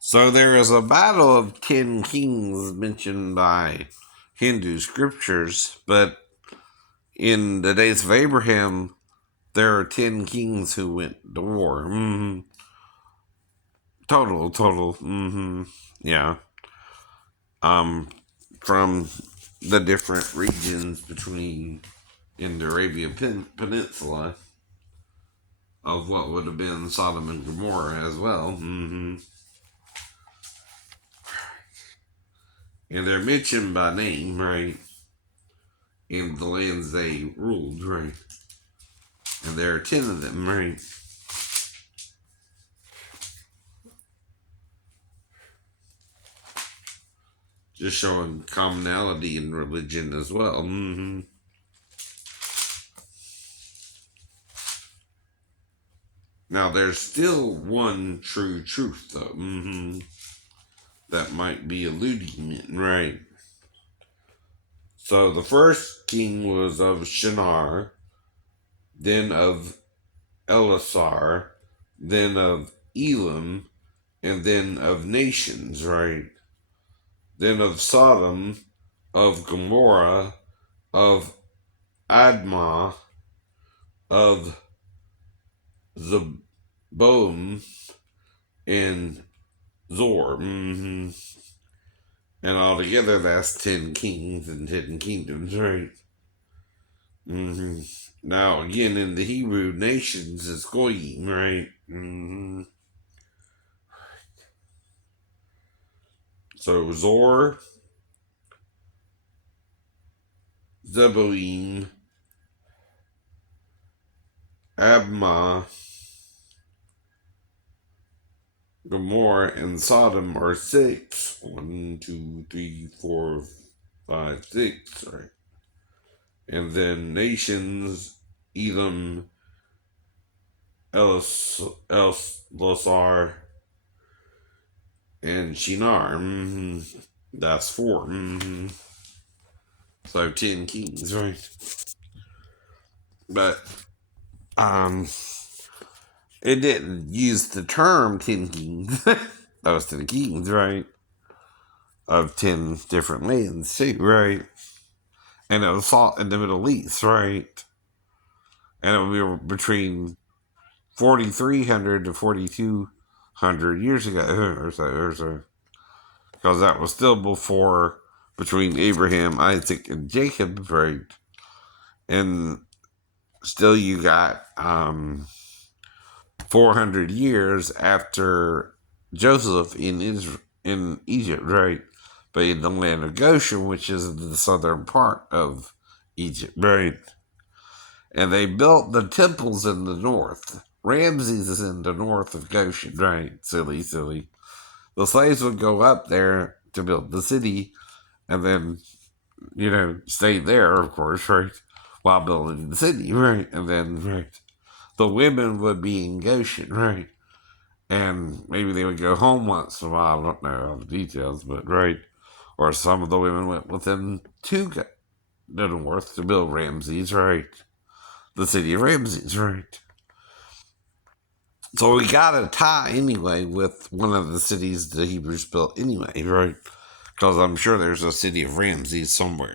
So there is a battle of 10 kings mentioned by Hindu scriptures, but in the days of Abraham, there are 10 kings who went to war. Total. Yeah. Um, from the different regions between in the Arabian Peninsula of what would have been Sodom and Gomorrah as well. And they're mentioned by name, right? In the lands they ruled, right? And there are 10 of them, right? Just showing commonality in religion as well. Now, there's still one true truth, though, that might be eluding it, right? So the first king was of Shinar, then of Elisar, then of Elam, and then of nations, right? Then of Sodom, of Gomorrah, of Admah, of Zeboim, and Zor. And altogether, that's 10 kings and 10 kingdoms, right? Now, again, in the Hebrew nations, it's Goyim, right? So, Zor, Zeboim, Admah, Gomorrah, and Sodom are 6. 1, 2, 3, 4, 5, 6, right? And then nations, Elam, Elisar, and Shinar. That's 4. So 10 kings, right? But it didn't use the term 10 kings. That was 10 kings, right? Of 10 different lands, too, right? And it was fought in the Middle East, right? And it would be between 4,300 to 4,200 years ago, or so. Because that was still between Abraham, Isaac, and Jacob, right? And still you got 400 years after Joseph in Egypt, right? But in the land of Goshen, which is the southern part of Egypt, right? And they built the temples in the north. Rameses is in the north of Goshen, right? Silly. The slaves would go up there to build the city and then, stay there, of course, right? While building the city, right? And then, right, the women would be in Goshen, right? And maybe they would go home once in a while. I don't know all the details, but right. Or some of the women went with them to the north to build Ramses, right? The city of Ramses, right? So we got a tie anyway with one of the cities the Hebrews built anyway, right? Because I'm sure there's a city of Ramses somewhere.